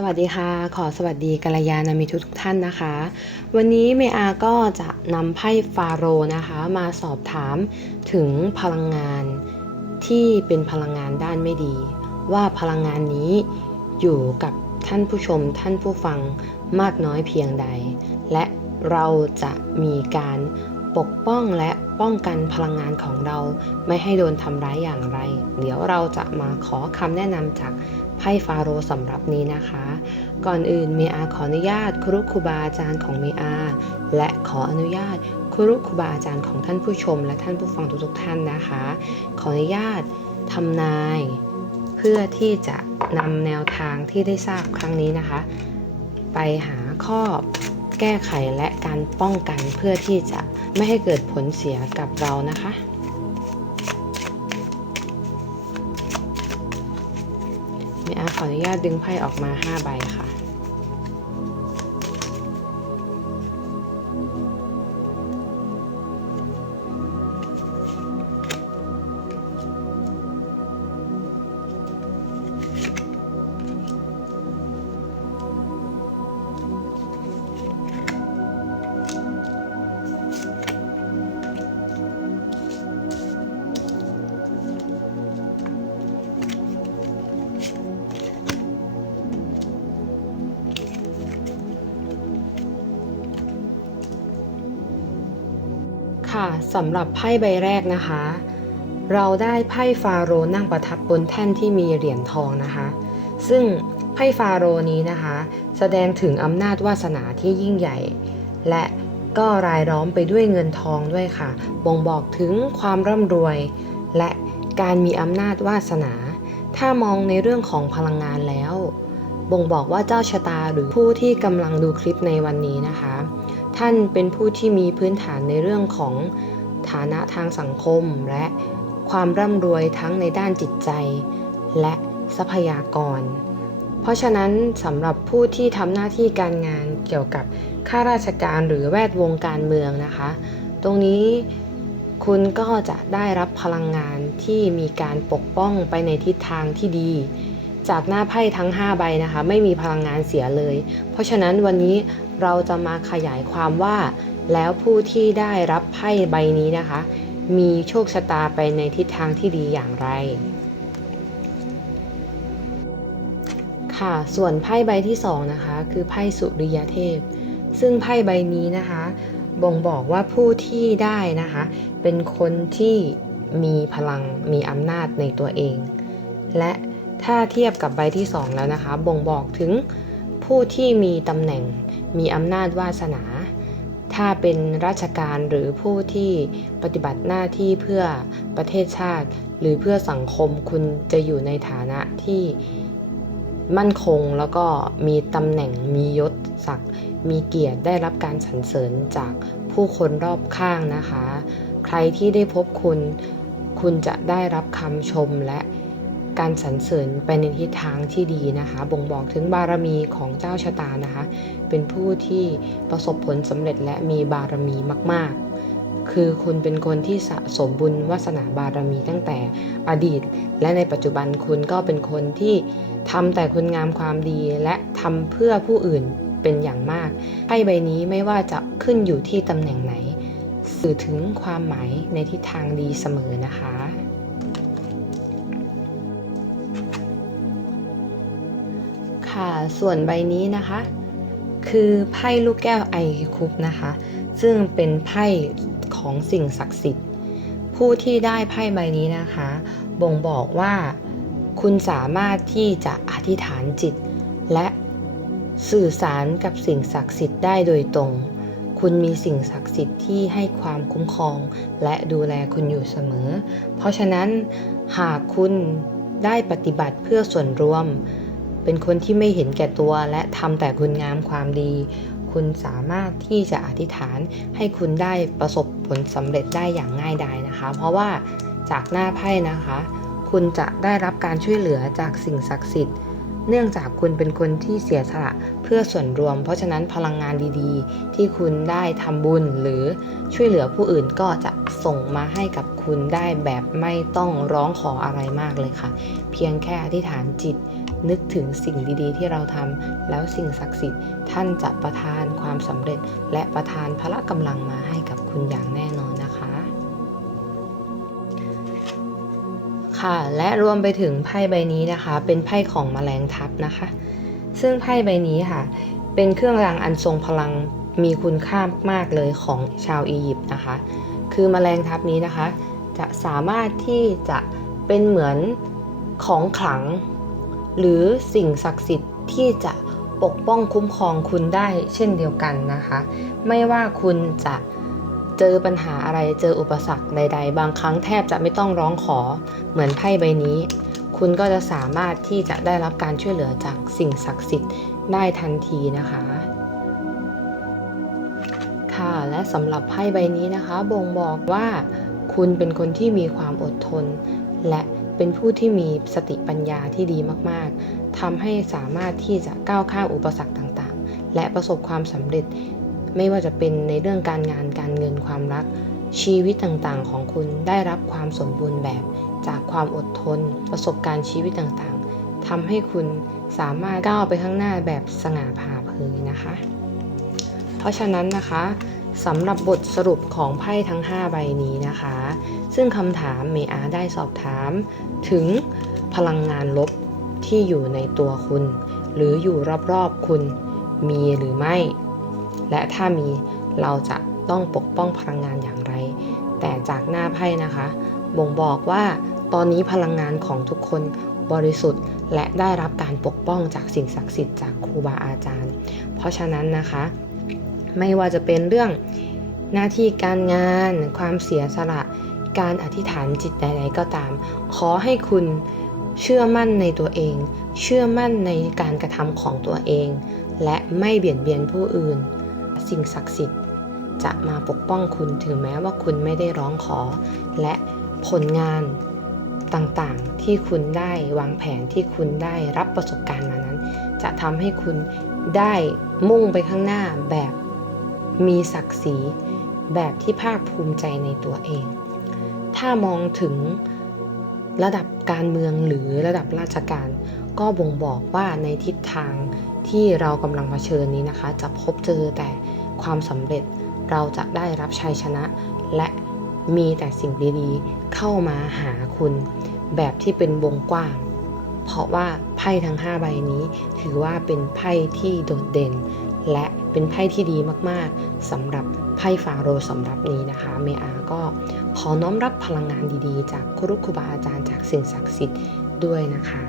สวัสดีค่ะ ขอสวัสดีกัลยาณมิตรทุกท่านนะคะ วันนี้เมอาก็จะนำไพ่ฟาโรห์นะคะ มาสอบถามถึงพลังงานที่เป็นพลังงานด้านไม่ดี ว่าพลังงานนี้อยู่กับท่านผู้ชมท่านผู้ฟังมากน้อยเพียงใด และเราจะมีการปกป้องและป้องกันพลังงานของเรา ไม่ให้โดนทำร้ายอย่างไร เดี๋ยวเราจะมาขอคำแนะนำจาก ไพ่ฟาโรสำหรับนี้นะคะ ก่อนอื่นเมอาขออนุญาตครุครูบาอาจารย์ของเมอา และขออนุญาตครุครูบาอาจารย์ของท่านผู้ชม และท่านผู้ฟังทุกๆท่านนะคะ ขออนุญาตทำนาย เพื่อที่จะนำแนวทางที่ได้ทราบครั้งนี้นะคะ ไปหาข้อแก้ไขและการป้องกันเพื่อที่จะไม่ให้เกิดผลเสียกับเรานะคะ ขออนุญาตดึงไพ่ออกมา 5 ใบค่ะ ค่ะสำหรับไพ่ใบแรกนะคะ เราได้ไพ่ฟาโรนั่งประทับบนแท่นที่มีเหรียญทองนะคะ ซึ่งไพ่ฟาโรนี้นะคะ แสดงถึงอำนาจวาสนาที่ยิ่งใหญ่ และก็รายล้อมไปด้วยเงินทองด้วยค่ะ บ่งบอกถึงความร่ำรวย และการมีอำนาจวาสนา ถ้ามองในเรื่องของพลังงานแล้ว บ่งบอกว่าเจ้าชะตาหรือผู้ที่กำลังดูคลิปในวันนี้นะคะ ท่านเป็นผู้ที่มีพื้นฐานในเรื่องของฐานะทางสังคม และความร่ำรวยทั้งในด้านจิตใจ และทรัพยากร เพราะฉะนั้นสำหรับผู้ที่ทำหน้าที่การงานเกี่ยวกับข้าราชการหรือแวดวงการเมืองนะคะ ตรงนี้คุณก็จะได้รับพลังงานที่มีการปกป้องไปในทิศทางที่ดี จากหน้าไพ่ทั้ง 5 ใบนะคะ ไม่มีพลังงานเสียเลย เพราะฉะนั้นวันนี้เราจะมาขยายความว่า แล้วผู้ที่ได้รับไพ่ใบนี้นะคะ มีโชคชะตาไปในทิศทางที่ดีอย่างไร ค่ะ ส่วนไพ่ใบที่ 2 นะคะ คือไพ่สุริยเทพ ซึ่งไพ่ใบนี้นะคะ บ่งบอกว่าผู้ที่ได้นะคะ เป็นคนที่มีพลังมีอำนาจในตัวเอง และ ถ้าเทียบกับใบที่ 2 แล้วนะคะ บ่งบอกถึงผู้ที่มีตำแหน่งมีอำนาจวาสนา ถ้าเป็นราชการหรือผู้ที่ปฏิบัติหน้าที่เพื่อประเทศชาติ หรือเพื่อสังคมคุณจะอยู่ในฐานะที่มั่นคงแล้วก็มีตำแหน่งมียศศักดิ์มีเกียรติได้รับการสรรเสริญจากผู้คนรอบข้างนะคะ ใครที่ได้พบคุณ คุณจะได้รับคำชมและ การสรรเสริญไปในทิศทางที่ดีนะคะ บ่งบอกถึงบารมีของเจ้าชะตานะคะ เป็นผู้ที่ประสบผลสำเร็จและมีบารมีมาก ๆคือคุณเป็นคนที่สะสมบุญวาสนาบารมีตั้งแต่อดีต และในปัจจุบันคุณก็เป็นคนที่ทำแต่คุณงามความดีและทำเพื่อผู้อื่นเป็นอย่างมากไพ่ใบนี้ไม่ว่าจะขึ้นอยู่ที่ตำแหน่งไหน สื่อถึงความหมายในทิศทางดีเสมอนะคะ ค่ะ ส่วนใบนี้นะคะ คือไพ่ลูกแก้วไอคุปนะคะ ซึ่งเป็นไพ่ของสิ่งศักดิ์สิทธิ์ ผู้ที่ได้ไพ่ใบนี้นะคะ บ่งบอกว่าคุณสามารถที่จะอธิษฐานจิต และสื่อสารกับสิ่งศักดิ์สิทธิ์ได้โดยตรง คุณมีสิ่งศักดิ์สิทธิ์ที่ให้ความคุ้มครอง และดูแลคุณอยู่เสมอ เพราะฉะนั้นหากคุณได้ปฏิบัติเพื่อส่วนรวม เป็นคนที่ไม่เห็นแก่ตัวและทำแต่คุณงามความดี คุณสามารถที่จะอธิษฐานให้คุณได้ประสบผลสำเร็จได้อย่างง่ายดายนะคะ เพราะว่าจากหน้าไพ่นะคะ คุณจะได้รับการช่วยเหลือจากสิ่งศักดิ์สิทธิ์เนื่องจากคุณเป็นคนที่เสียสละเพื่อส่วนรวม เพราะฉะนั้นพลังงานดีๆ ที่คุณได้ทำบุญหรือช่วยเหลือผู้อื่นก็จะส่งมาให้กับคุณได้แบบไม่ต้องร้องขออะไรมากเลยค่ะ เพียงแค่อธิษฐานจิต นึกถึงสิ่งดีๆ ที่เราทำแล้วสิ่งศักดิ์สิทธิ์ท่านจะประทานความสำเร็จ และประทานพละกำลังมาให้กับคุณอย่างแน่นอนนะคะ ค่ะ และรวมไปถึงไพ่ใบนี้นะคะ เป็นไพ่ของแมลงทับนะคะ ซึ่งไพ่ใบนี้ค่ะ เป็นเครื่องรางอันทรงพลังมีคุณค่ามากเลยของชาวอียิปต์นะคะ คือแมลงทับนี้นะคะ จะสามารถที่จะเป็นเหมือนของขลัง หรือสิ่งศักดิ์สิทธิ์ที่จะปกป้องคุ้มครองคุณได้เช่นเดียวกันนะคะ ไม่ว่าคุณจะเจอปัญหาอะไรเจออุปสรรคใด ๆ บางครั้งแทบจะไม่ต้องร้องขอเหมือนไพ่ใบนี้ คุณก็จะสามารถที่จะได้รับการช่วยเหลือจากสิ่งศักดิ์สิทธิ์ได้ทันทีนะคะ ค่ะและสำหรับไพ่ใบนี้นะคะ บ่งบอกว่า คุณเป็นคนที่มีความอดทน และ เป็นผู้ที่มีสติปัญญาที่ดีมากๆ ทำให้สามารถที่จะก้าวข้ามอุปสรรคต่างๆ และประสบความสำเร็จ ไม่ว่าจะเป็นในเรื่องการงานการเงินความรัก ชีวิตต่างๆ ของคุณได้รับความสมบูรณ์แบบ จากความอดทน ประสบการณ์ชีวิตต่างๆ ทำให้คุณสามารถก้าวไปข้างหน้าแบบสง่าผ่าเผยนะคะ เพราะฉะนั้นนะคะ สำหรับบทสรุปของไพ่ทั้ง 5 ใบนี้นะคะ ซึ่งคำถามเมอาได้สอบถาม ถึงพลังงานลบที่อยู่ในตัวคุณ หรืออยู่รอบๆคุณมีหรือไม่ และถ้ามีเราจะต้องปกป้องพลังงานอย่างไร แต่จากหน้าไพ่นะคะ บ่งบอกว่าตอนนี้พลังงานของทุกคนบริสุทธิ์ และได้รับการปกป้องจากสิ่งศักดิ์สิทธิ์จากครูบาอาจารย์ เพราะฉะนั้นนะคะ ไม่ว่าจะเป็นเรื่องหน้าที่การงาน ความเสียสละ การอธิษฐานจิตใดๆก็ตาม ขอให้คุณเชื่อมั่นในตัวเอง เชื่อมั่นในการกระทำของตัวเอง และไม่เบียดเบียนผู้อื่น สิ่งศักดิ์สิทธิ์จะมาปกป้องคุณถึงแม้ว่าคุณไม่ได้ร้องขอ และผลงานต่างๆ ที่คุณได้วางแผนที่คุณได้รับประสบการณ์มานั้น จะทำให้คุณได้มุ่งไปข้างหน้าแบบ มีศักดิ์ศรีแบบที่ภาคภูมิใจในตัวเอง ถ้ามองถึงระดับการเมืองหรือระดับราชการ ก็บ่งบอกว่าในทิศทางที่เรากำลังเผชิญนี้นะคะ จะพบเจอแต่ความสำเร็จเราจะได้รับชัยชนะ และมีแต่สิ่งดีๆ เข้ามาหาคุณ แบบที่เป็นวงกว้าง เพราะว่าไพ่ทั้ง 5 ใบนี้ถือว่าเป็นไพ่ที่โดดเด่น และเป็นไพ่ที่ดีมากๆสำหรับไพ่ฟาโรสำหรับนี้นะคะ เมอาก็ขอน้อมรับพลังงานดีๆ จากครูครูบาอาจารย์จากสิ่งศักดิ์สิทธิ์ด้วยนะคะ